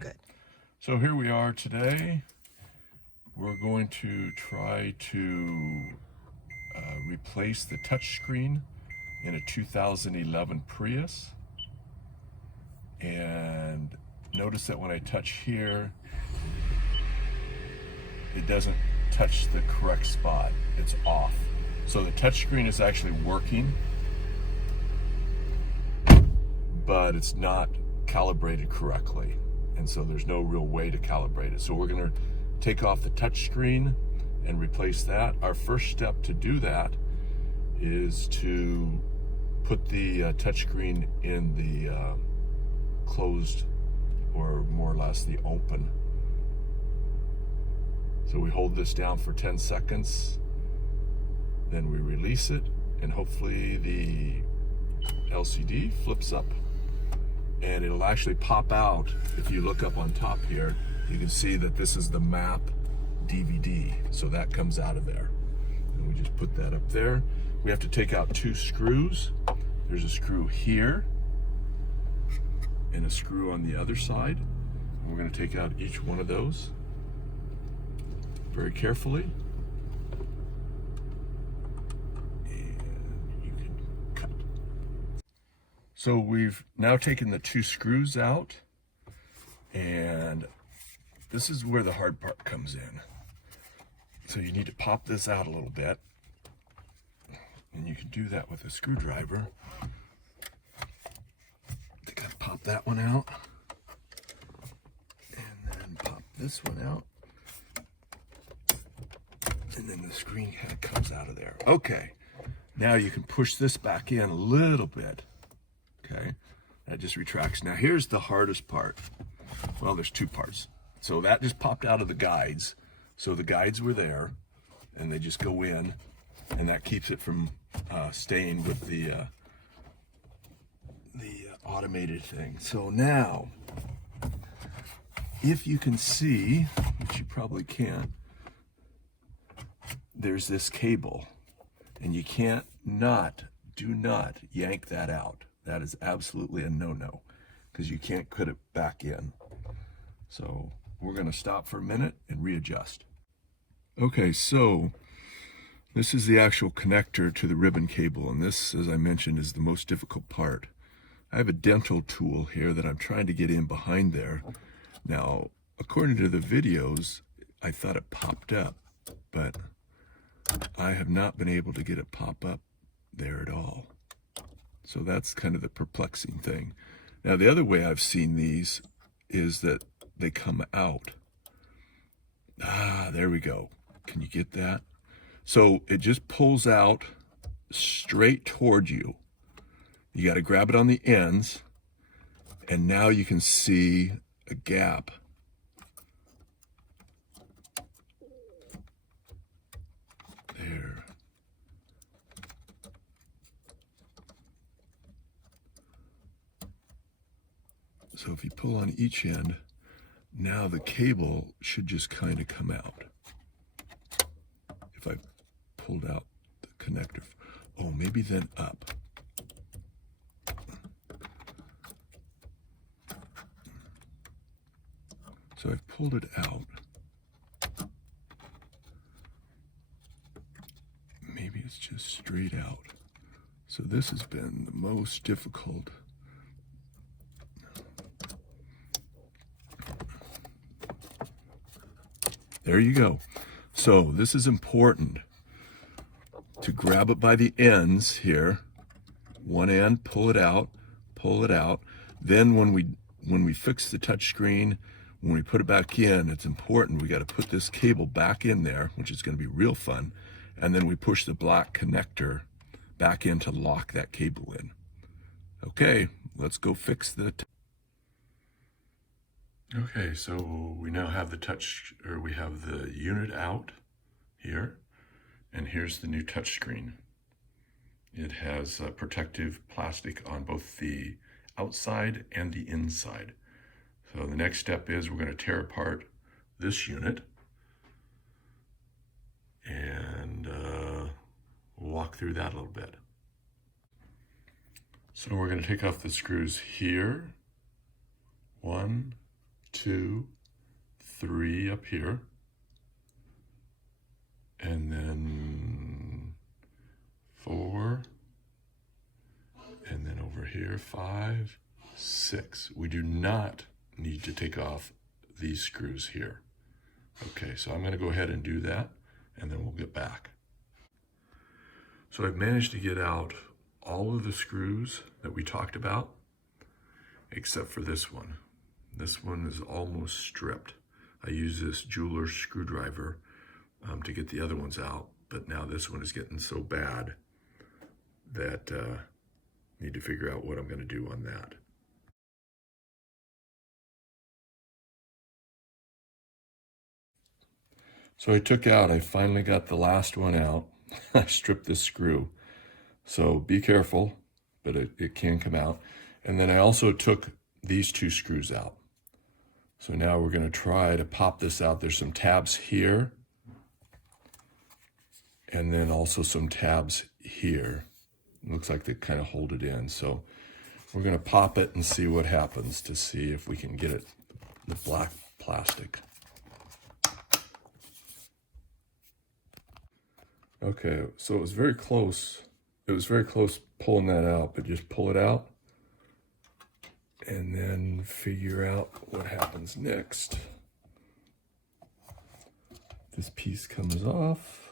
Good. So here we are today. We're going to try to replace the touchscreen in a 2011 Prius. And notice that when I touch here, it doesn't touch the correct spot. It's off. So the touchscreen is actually working, but it's not calibrated correctly. And so there's no real way to calibrate it. So we're gonna take off the touchscreen and replace that. Our first step to do that is to put the touchscreen in the closed, or more or less the open. So we hold this down for 10 seconds, then we release it, and hopefully the LCD flips up and it'll actually pop out. If you look up on top here, you can see that this is the map DVD. So that comes out of there. And we just put that up there. We have to take out 2 screws. There's a screw here and a screw on the other side. And we're going to take out each one of those very carefully. So we've now taken the 2 screws out, and this is where the hard part comes in. So you need to pop this out a little bit, and you can do that with a screwdriver. I think I pop that one out, and then pop this one out, and then the screen kind of comes out of there. Okay, now you can push this back in a little bit. Okay, that just retracts. Now here's the hardest part. Well, there's 2 parts. So that just popped out of the guides. So the guides were there, and they just go in, and that keeps it from staying with the automated thing. So now, if you can see, which you probably can't, there's this cable, and you can't do not yank that out. That is absolutely a no-no, because you can't put it back in. So we're going to stop for a minute and readjust. Okay, so this is the actual connector to the ribbon cable, and this, as I mentioned, is the most difficult part. I have a dental tool here that I'm trying to get in behind there. Now, according to the videos, I thought it popped up, but I have not been able to get it pop up there at all. So that's kind of the perplexing thing. Now, the other way I've seen these is that they come out. There we go. Can you get that? So it just pulls out straight toward you. You got to grab it on the ends, and now you can see a gap. There. So if you pull on each end, now the cable should just kind of come out. If I pulled out the connector, oh, maybe then up. So I've pulled it out. Maybe it's just straight out. So this has been the most difficult. There you go. So this is important to grab it by the ends here. One end, pull it out, pull it out. Then when we fix the touch screen, when we put it back in, it's important. We got to put this cable back in there, which is going to be real fun. And then we push the black connector back in to lock that cable in. Okay, let's go fix the Okay, so we now have we have the unit out here, and here's the new touchscreen. It has protective plastic on both the outside and the inside. So the next step is we're going to tear apart this unit, and we'll walk through that a little bit. So we're going to take off the screws here. 1, 2, 3 up here, and then 4, and then over here 5, 6. We do not need to take off these screws here. Okay, so I'm going to go ahead and do that, and then we'll get back. So I've managed to get out all of the screws that we talked about, except for this one. This one is almost stripped. I use this jeweler's screwdriver to get the other ones out, but now this one is getting so bad that I need to figure out what I'm going to do on that. So I finally got the last one out. I stripped this screw. So be careful, but it can come out. And then I also took these 2 screws out. So now we're going to try to pop this out. There's some tabs here, and then also some tabs here. It looks like they kind of hold it in. So we're going to pop it and see what happens to see if we can get it, the black plastic. Okay, so it was very close. It was very close pulling that out, but just pull it out and then figure out what happens next. This piece comes off,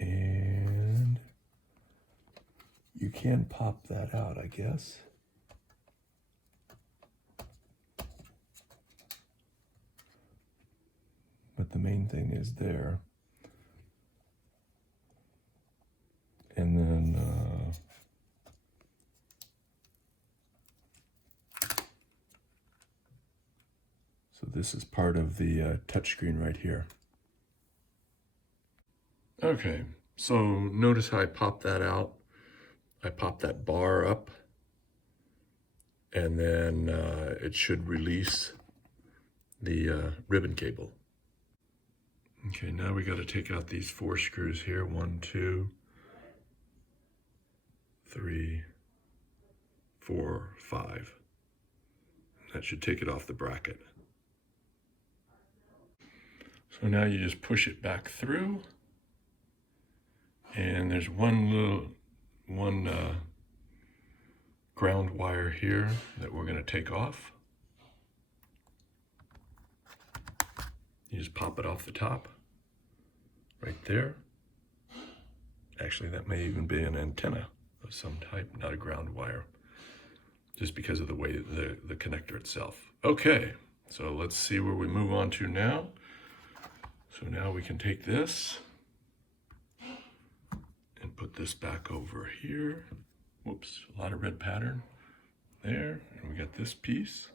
and you can pop that out, I guess. But the main thing is there. And then so this is part of the touchscreen right here. Okay, so notice how I popped that out. I popped that bar up, and then it should release the ribbon cable. Okay, now we got to take out these 4 screws here. 1, 2, 3, 4, 5. That should take it off the bracket. So now you just push it back through, and there's one ground wire here that we're going to take off. You just pop it off the top, right there. Actually, that may even be an antenna of some type, not a ground wire, just because of the way the connector itself. Okay, so let's see where we move on to now. So now we can take this and put this back over here. Whoops, a lot of red pattern there. And we got this piece.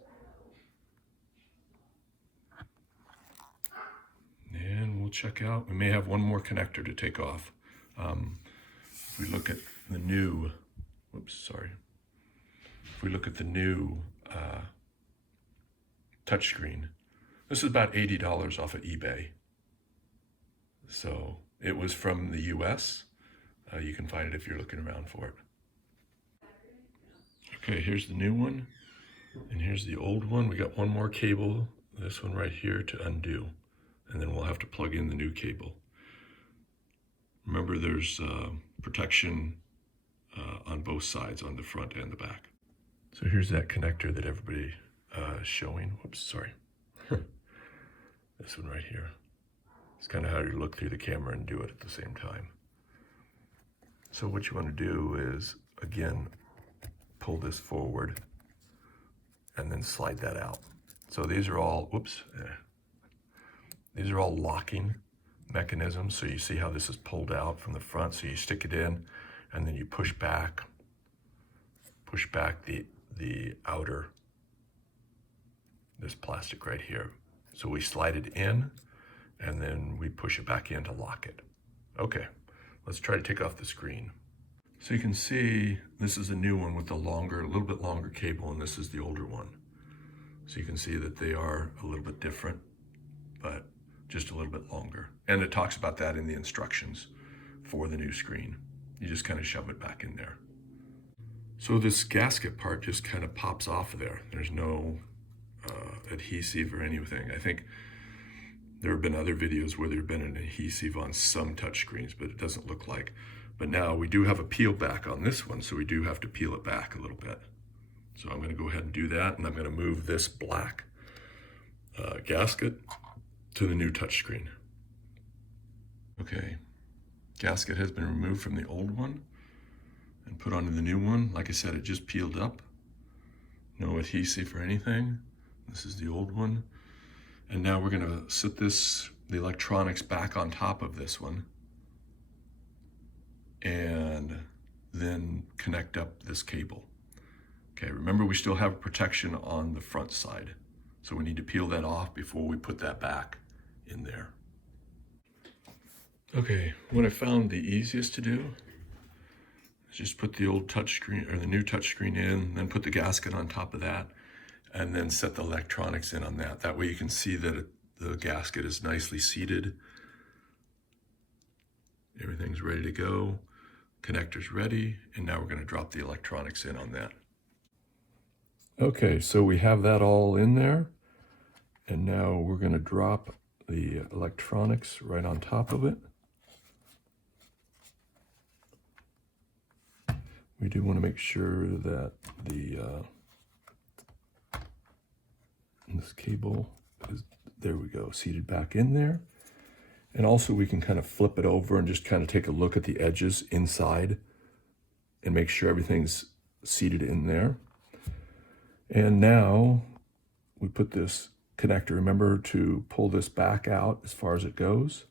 And we'll check out, we may have one more connector to take off. If we look at the new, if we look at the new touchscreen, this is about $80 off of eBay. So it was from the US. You can find it if you're looking around for it. Okay, here's the new one, and here's the old one. We got one more cable, this one right here, to undo. And then we'll have to plug in the new cable. Remember, there's protection on both sides, on the front and the back. So here's that connector that everybody is showing. Whoops, sorry. This one right here. It's kind of how you look through the camera and do it at the same time. So what you want to do is, again, pull this forward and then slide that out. So these are all, these are all locking mechanisms. So you see how this is pulled out from the front. So you stick it in, and then you push back the outer, this plastic right here. So we slide it in, and then we push it back in to lock it. Okay, let's try to take off the screen. So you can see this is a new one with the longer, a little bit longer cable, and this is the older one. So you can see that they are a little bit different, but just a little bit longer. And it talks about that in the instructions for the new screen. You just kind of shove it back in there. So this gasket part just kind of pops off of there. There's no adhesive or anything. I think there have been other videos where there's been an adhesive on some touchscreens, but it doesn't look like. But now we do have a peel back on this one, so we do have to peel it back a little bit. So I'm going to go ahead and do that, and I'm going to move this black gasket to the new touchscreen. Okay, gasket has been removed from the old one and put onto the new one. Like I said, it just peeled up. No adhesive or anything. This is the old one. And now we're going to sit the electronics back on top of this one and then connect up this cable. Okay, remember we still have protection on the front side. So we need to peel that off before we put that back in there. Okay, what I found the easiest to do is just put the old touchscreen or the new touchscreen in, then put the gasket on top of that, and then set the electronics in on that. That way you can see that the gasket is nicely seated. Everything's ready to go. Connector's ready, and now we're going to drop the electronics in on that. Okay, so we have that all in there, and now we're going to drop the electronics right on top of it. We do want to make sure that this cable is, there we go, seated back in there. And also we can kind of flip it over and just kind of take a look at the edges inside and make sure everything's seated in there. And now we put this connector, remember to pull this back out as far as it goes,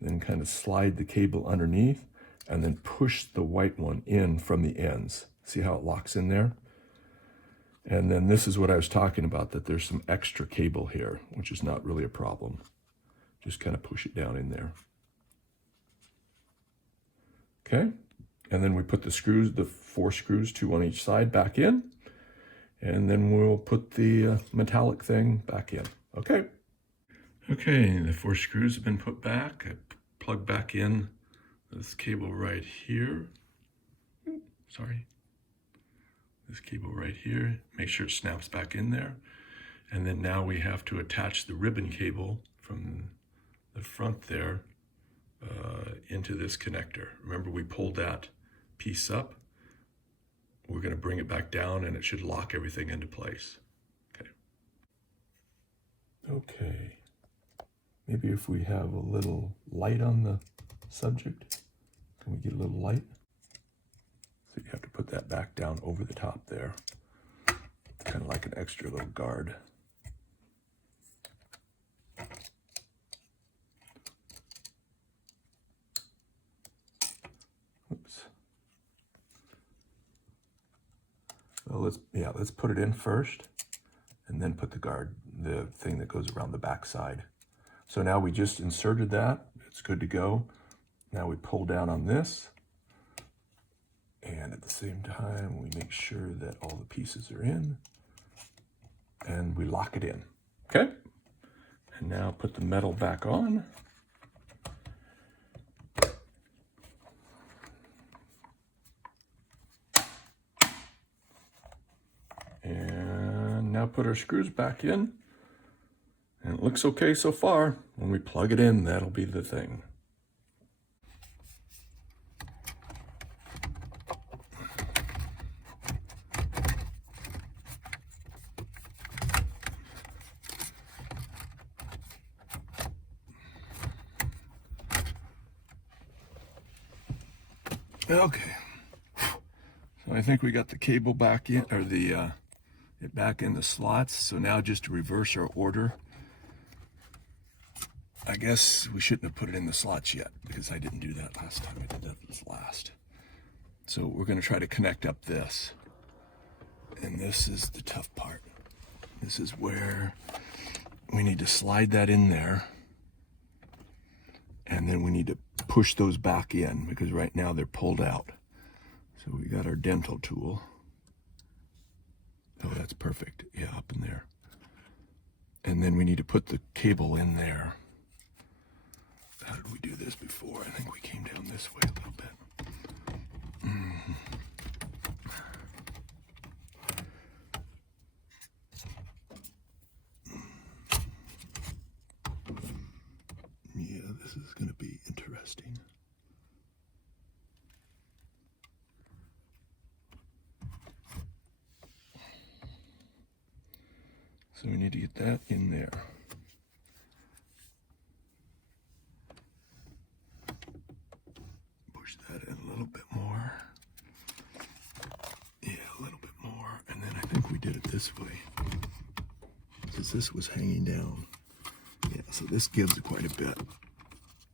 then kind of slide the cable underneath and then push the white one in from the ends. See how it locks in there? And then this is what I was talking about, that there's some extra cable here, which is not really a problem. Just kind of push it down in there. Okay, and then we put the screws, the 4 screws, 2 on each side, back in. And then we'll put the metallic thing back in. Okay. Okay, the 4 screws have been put back. I plug back in this cable right here. Sorry. This cable right here. Make sure it snaps back in there. And then now we have to attach the ribbon cable from the front there into this connector. Remember, we pulled that piece up. We're going to bring it back down and it should lock everything into place. Okay. Okay. Maybe if we have a little light on the subject, can we get a little light? So you have to put that back down over the top there. Kind of like an extra little guard. Oops. Well, let's put it in first and then put the guard, the thing that goes around the back side. So now we just inserted that. It's good to go. Now we pull down on this. And at the same time, we make sure that all the pieces are in. And we lock it in. Okay? And now put the metal back on. And now put our screws back in. And it looks okay so far. When we plug it in, that'll be the thing. Okay, so I think we got the cable back in, or it back in the slots. So now just to reverse our order, I guess we shouldn't have put it in the slots yet because I didn't do that last time. I did that was last. So we're going to try to connect up this, and this is the tough part. This is where we need to slide that in there, and then we need to push those back in because right now they're pulled out. So we got our dental tool. Oh, that's perfect. Yeah, up in there. And then we need to put the cable in there. How did we do this before? I think we came down this way a little bit. this is going to be interesting. So we need to get that in there. Push that in a little bit more. Yeah, a little bit more. And then I think we did it this way, because this was hanging down. Yeah, so this gives quite a bit.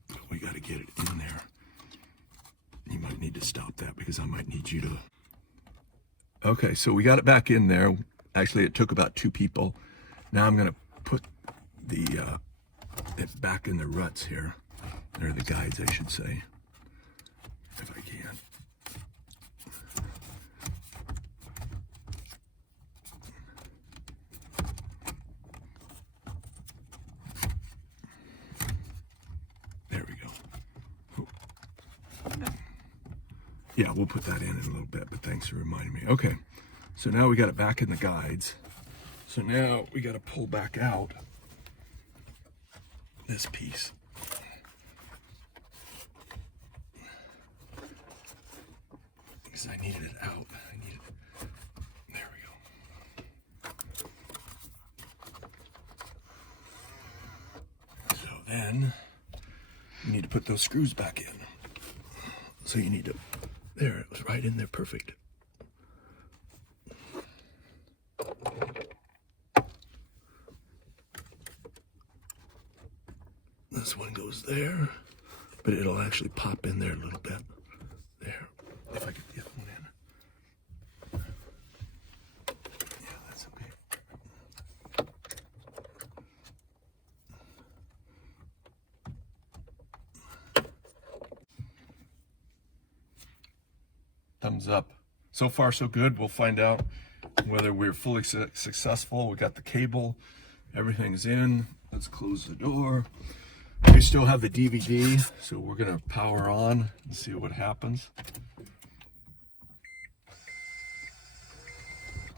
But we got to get it in there. You might need to stop that because I might need you to. Okay, so we got it back in there. Actually, it took about 2 people. Now I'm going to put the it back in the ruts here. They're the guides, I should say, if I can. There we go. Yeah, we'll put that in a little bit, but thanks for reminding me. Okay, so now we got it back in the guides. So now we got to pull back out this piece. Because I needed it out. There we go. So then you need to put those screws back in. So you need to, there, it was right in there, perfect. This one goes there, but it'll actually pop in there a little bit. There, if I get the other one in. Yeah, that's okay. Thumbs up. So far, so good. We'll find out whether we're fully successful. We got the cable, everything's in. Let's close the door. We still have the DVD, so we're going to power on and see what happens.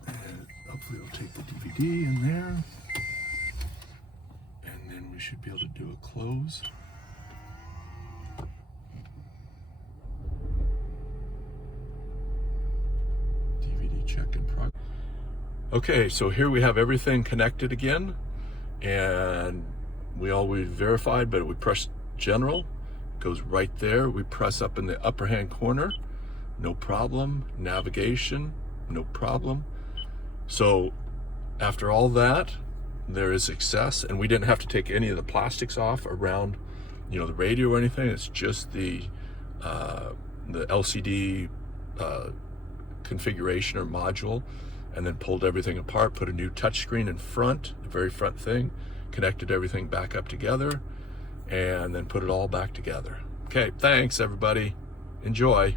And hopefully it'll take the DVD in there. And then we should be able to do a close. DVD check in progress. Okay, so here we have everything connected again. And we always verified, but we press general, goes right there. We press up in the upper hand corner, no problem. Navigation, no problem. So after all that, there is success, and we didn't have to take any of the plastics off around, the radio or anything. It's just the LCD configuration or module, and then pulled everything apart, put a new touchscreen in front, the very front thing, connected everything back up together, and then put it all back together. Okay, thanks everybody. Enjoy.